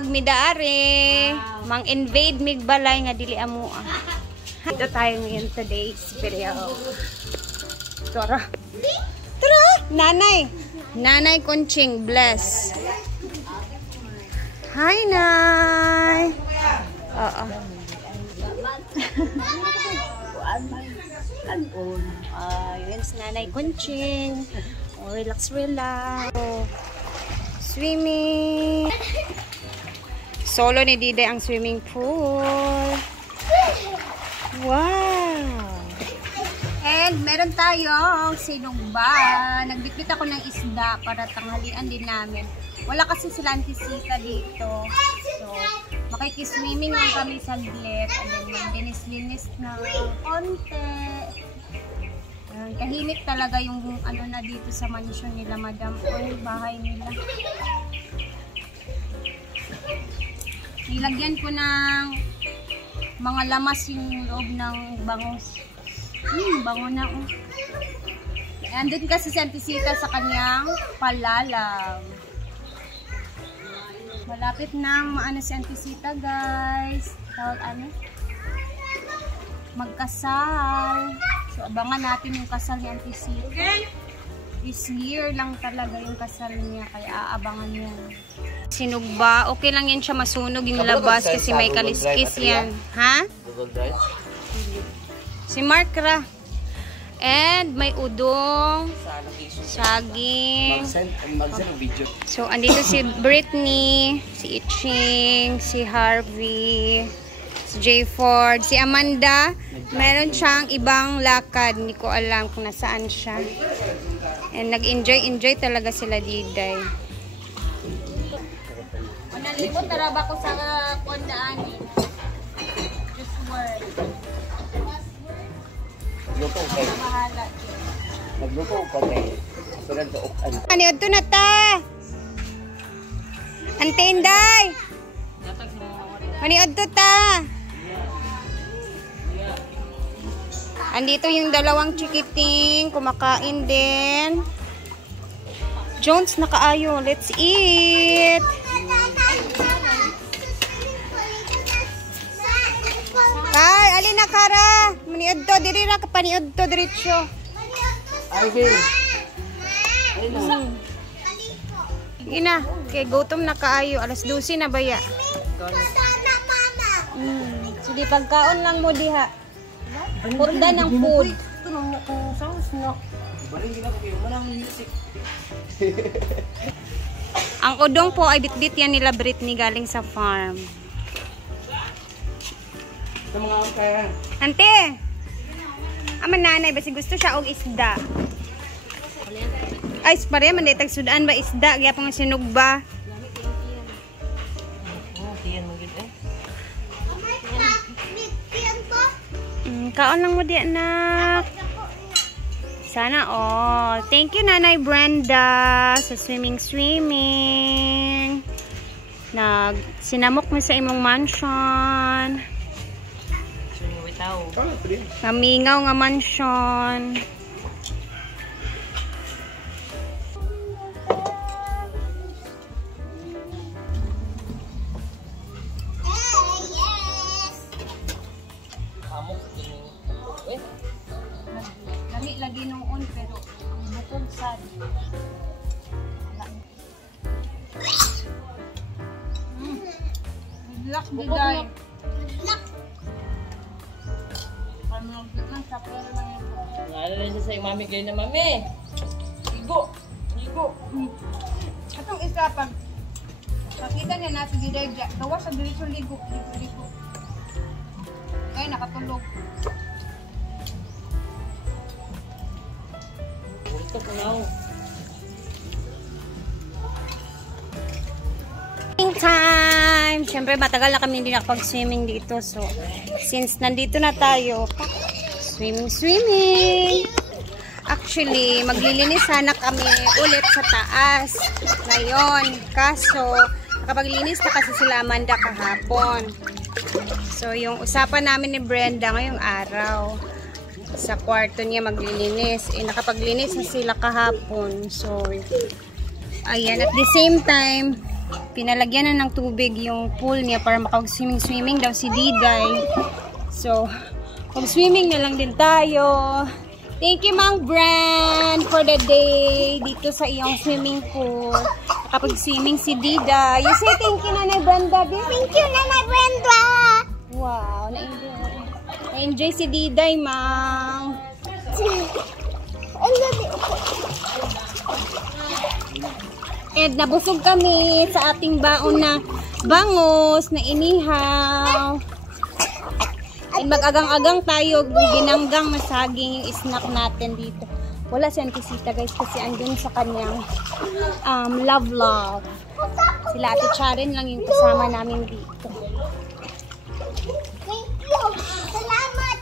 vlog midaari. Mang invade mig balay nga dili amo. Ito tayo ngayon today's video. Tara. Tara, nanay. Nanay Kunching, bless. Hi, Nay. Oo. Yun si Nanay Kunching. Oh, relax, relax. Oh, swimming. Solo ni Dide ang swimming pool. Wow. And meron tayong sinugba. Nagbitbit ako ng isda para tanghalian din namin. Wala kasi sila antisita dito. So, makikiswimming lang kami saglit. And then, linis-linis na konti. Tahimik talaga yung ano na dito sa mansion nila, madam. O yung bahay nila. Nilagyan ko ng mga lamas yung loob ng bangos. Bango na. Andun kasi si antisita sa kanyang palalang. Malapit nang maano si antisita, guys. Tawag ano? Magkasal. So, abangan natin yung kasal ni antisita. This year lang talaga yung kasal niya. Kaya aabangan niya. Sinugba. Okay lang yan siya masunog yung labas kasi may kaliskis yan. Ha? Google Drive? Si Mark ra. And may udong, saging. Mag-send ang video. So, andito si Brittany, si Iching, si Harvey, si J. Ford, si Amanda. Meron siyang ibang lakad. Hindi ko alam kung nasaan siya. And nag-enjoy talaga sila diday. Nalimot taraba ko sa kondaan. This word. Nagluto kay. Nagluto kay. Sunod sa ukan. Ano ito na ta? Ante Inday. Ano ito ta? Andito yung dalawang chikiting. Kumakain din. Jones, nakaayo. Let's eat. Kar, alin na Kara. Maniod to, diri ra ka paniod to diretso. Arvin. Ina, kay gutom na kaayo. Alas 12 na baya. Sige, pagkaon lang mo diha. Putda ng food. Ito nang sauce na. Baring gila ko kayo manang music. Ang udong po ay bitbit yan nila Brittany galing sa farm. Sa mga kaya. Ante! Aman nanay, basi gusto siya og isda. Ay, pare, manditag sudaan ba isda? Kaya pang sinugba. Tiyan mo gid eh. Kaon lang mo di anak. Sana all. Thank you Nanay Brenda sa swimming. Sinamok mo sa imong mansion. Namingaw nga mansion. Lagi noon pero ang bukog sad. Lock diday. Lock. Ano nang sapero lang yan. Ano rin sa mami kayo na mami. Ligo. Atong isa pag nakita niya natin diday gawa sa diretso ligo. Kaya nakatulog. Time! Siyempre matagal na kami hindi nakapag-swimming dito. So, since nandito na tayo, swimming! Actually, maglilinis sana kami ulit sa taas ngayon. Kaso, nakapaglinis na kasi sila Amanda kahapon. So, yung usapan namin ni Brenda ngayong araw, sa kwarto niya maglilinis. Nakapaglinis na sila kahapon. So, ayan. At the same time, pinalagyan na ng tubig yung pool niya para makapag-swimming daw si Diday. So, mag-swimming na lang din tayo. Thank you, Mang Brand, for the day dito sa iyong swimming pool. Nakapag-swimming si Diday. You say thank you, Nanay Brenda. Thank you, Nanay Brenda. Wow, na-enjoy si Diday, Mang. And nabusog kami sa ating baon na bangos na inihaw. And mag-agang-agang tayo, ginanggang na saging yung snack natin dito. Wala si Auntie Sita guys kasi andun sa kanyang love. Sila Ate Charin lang yung kasama namin dito. Thank you. Salamat.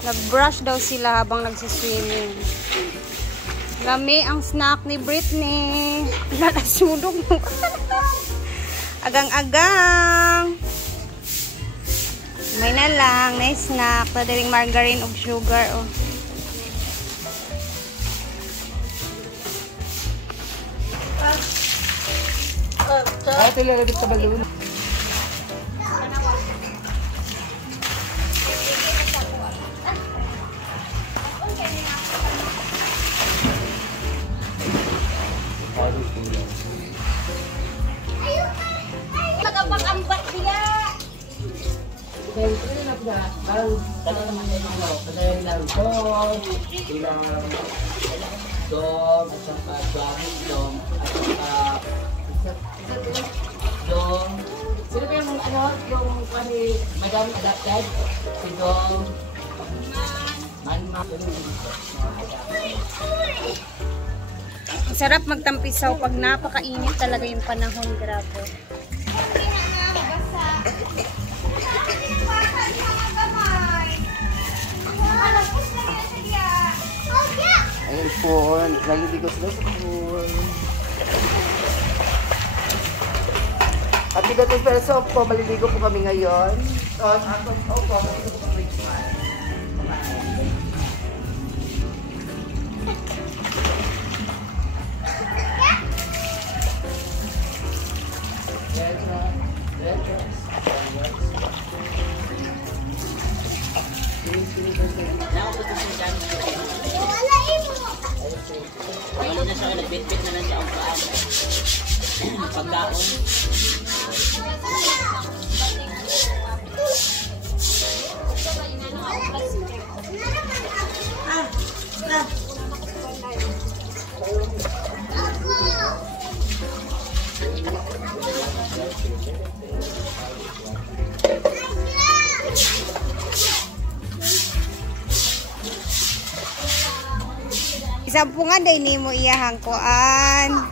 Nag-brush daw sila habang nagsiswimming. Lami ang snack ni Britney. Nasunog mo. Agang-agang. May na lang na snack. Padaling margarine o sugar. Oh. Ito lalagit sa balon. Nagapag-ambat dia. Siyempre na po kada naman yung kada lang dom, at saka dom, at saka dom. Sino ba yung yung Madam Adapted? Si Dom. Man. Ang sarap magtampisaw pag napakainit talaga yung panahon. Grabe. Ayun po, naliligo sila sa pool. At bigatong peso po, maliligo po kami ngayon. So, ako po, maliligo po kami ngayon. Ano na siya, nagbit-bit na lang siya ang pagkaon. Isang po nga day ni mo iyahang kuan.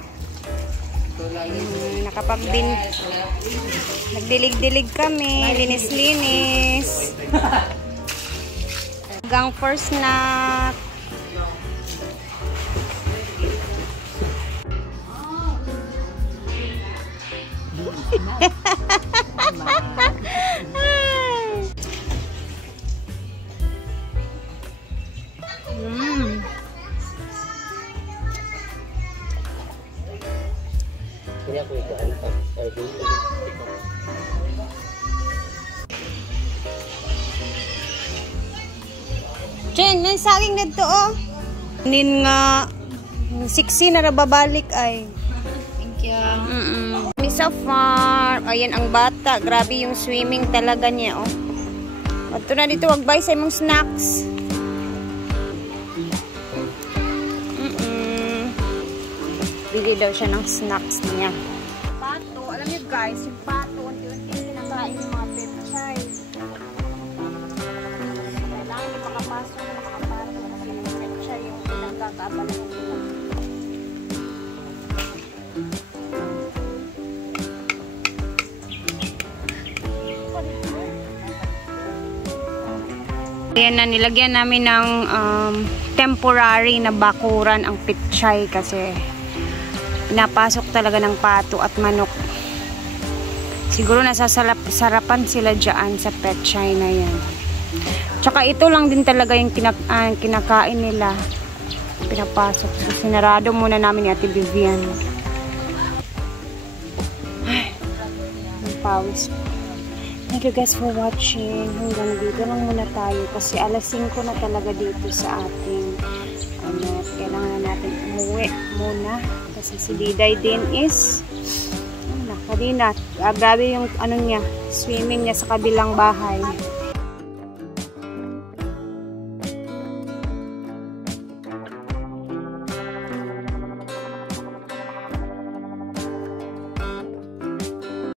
Nagdilig-dilig kami, linis-linis. Hanggang first snack. Kaya ko ito, ano pa? Chen, may saging dito oh. Nin nga, siksi na nababalik ay. Thank you. Misa Farm. Ayan ang bata. Grabe yung swimming talaga niya oh. At na dito, wag buy sa imong snacks. bibili daw siya ng snacks niya. Pato, alam niyo guys, yung pato, unti-unti kinakain yung mga petchay. Kailangan yung makapasok ng mga pato kasi yung petchay yung pinagkakabalan nila. Ayan na, nilagyan namin ng temporary na bakuran ang petchay kasi pinapasok talaga ng pato at manok. Siguro nasasarapan sila dyan sa petchay na yan. Tsaka ito lang din talaga yung kinakain nila. Pinapasok. So, sinarado muna namin ni Ate Vivian. Ay, ang pawis. Thank you guys for watching. Hanggang dito lang muna tayo kasi alas 5 na talaga dito sa ating kailangan natin umuwi muna kasi si Diday din is kanina, grabe yung swimming niya sa kabilang bahay.